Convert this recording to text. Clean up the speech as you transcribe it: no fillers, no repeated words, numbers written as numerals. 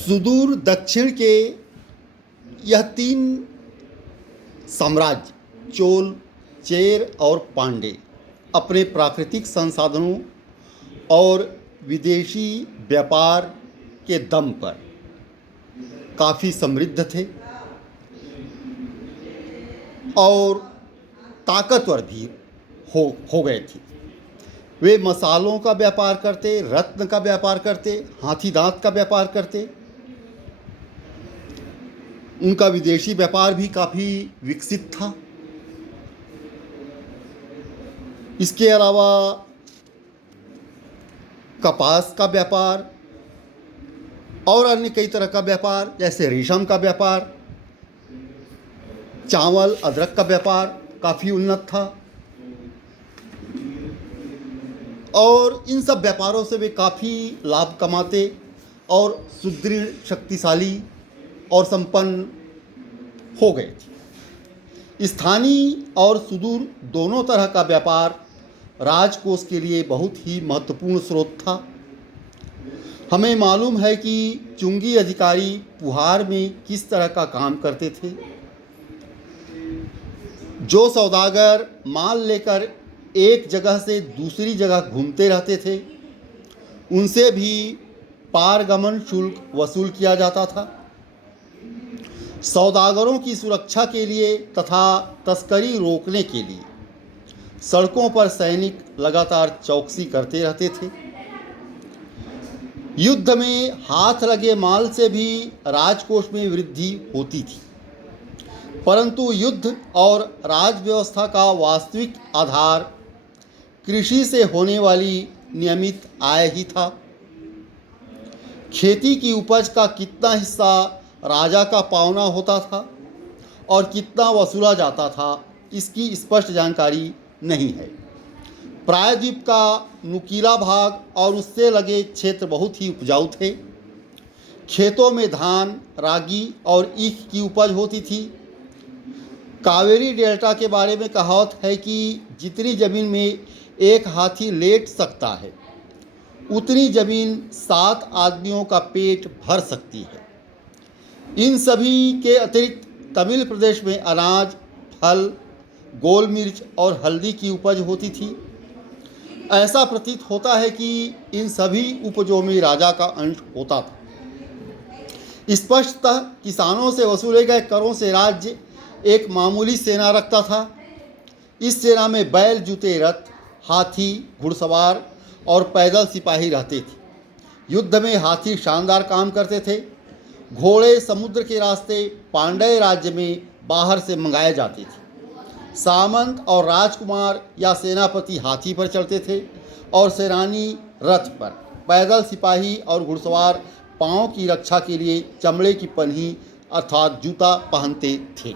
सुदूर दक्षिण के यह तीन साम्राज्य चोल, चेर और पांड्य अपने प्राकृतिक संसाधनों और विदेशी व्यापार के दम पर काफ़ी समृद्ध थे और ताकतवर भी हो गए थे। वे मसालों का व्यापार करते, रत्न का व्यापार करते, हाथी दांत का व्यापार करते। उनका विदेशी व्यापार भी काफ़ी विकसित था। इसके अलावा कपास का व्यापार और अन्य कई तरह का व्यापार, जैसे रेशम का व्यापार, चावल, अदरक का व्यापार काफ़ी उन्नत था और इन सब व्यापारों से वे काफ़ी लाभ कमाते और सुदृढ़, शक्तिशाली और संपन्न हो गए थे। स्थानीय और सुदूर दोनों तरह का व्यापार राजकोष के लिए बहुत ही महत्वपूर्ण स्रोत था। हमें मालूम है कि चुंगी अधिकारी पुहार में किस तरह का काम करते थे। जो सौदागर माल लेकर एक जगह से दूसरी जगह घूमते रहते थे, उनसे भी पारगमन शुल्क वसूल किया जाता था। सौदागरों की सुरक्षा के लिए तथा तस्करी रोकने के लिए सड़कों पर सैनिक लगातार चौकसी करते रहते थे। युद्ध में हाथ लगे माल से भी राजकोष में वृद्धि होती थी, परंतु युद्ध और राज व्यवस्था का वास्तविक आधार कृषि से होने वाली नियमित आय ही था। खेती की उपज का कितना हिस्सा राजा का पावना होता था और कितना वसूला जाता था, इसकी स्पष्ट जानकारी नहीं है। प्रायद्वीप का नुकीला भाग और उससे लगे क्षेत्र बहुत ही उपजाऊ थे। खेतों में धान, रागी और ईख की उपज होती थी। कावेरी डेल्टा के बारे में कहावत है कि जितनी ज़मीन में एक हाथी लेट सकता है, उतनी ज़मीन 7 आदमियों का पेट भर सकती है। इन सभी के अतिरिक्त तमिल प्रदेश में अनाज, फल, गोल मिर्च और हल्दी की उपज होती थी। ऐसा प्रतीत होता है कि इन सभी उपजों में राजा का अंश होता था। स्पष्टतः किसानों से वसूले गए करों से राज्य एक मामूली सेना रखता था। इस सेना में बैल जुते रथ, हाथी, घुड़सवार और पैदल सिपाही रहते थे। युद्ध में हाथी शानदार काम करते थे। घोड़े समुद्र के रास्ते पांड्य राज्य में बाहर से मंगाए जाते थे। सामंत और राजकुमार या सेनापति हाथी पर चढ़ते थे और सेनानी रथ पर। पैदल सिपाही और घुड़सवार पाँव की रक्षा के लिए चमड़े की पन्ही अर्थात जूता पहनते थे।